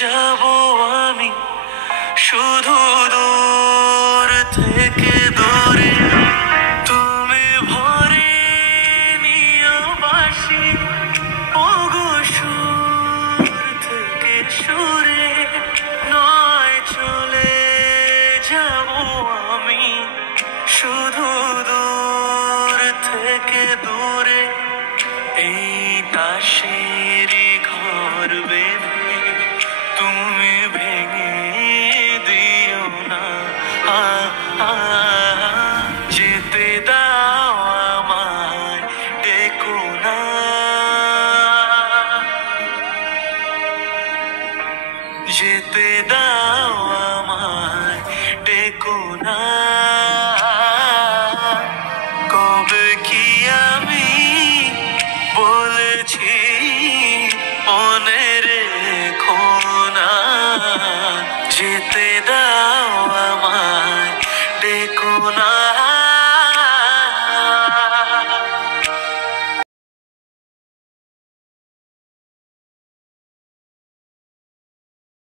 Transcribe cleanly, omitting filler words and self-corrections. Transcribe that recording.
যাব আমি শুধু দূর থেকে দূরে, তুমি ভরে নিও বাসি ওগো সুর থেকে সুরে, নয় চলে যাব আমি শুধু দূর থেকে দূরে। এই তাসেরই ঘর বেঁধে তুমি ভেঙে দিও না, যেতে দাও আমায়, ডেকো না। যেতে দাও আমায়, ডেকো না। কবে কি আমি বলেছি মনে রেখো না, যেতে দাও আমায়, ডেকো না।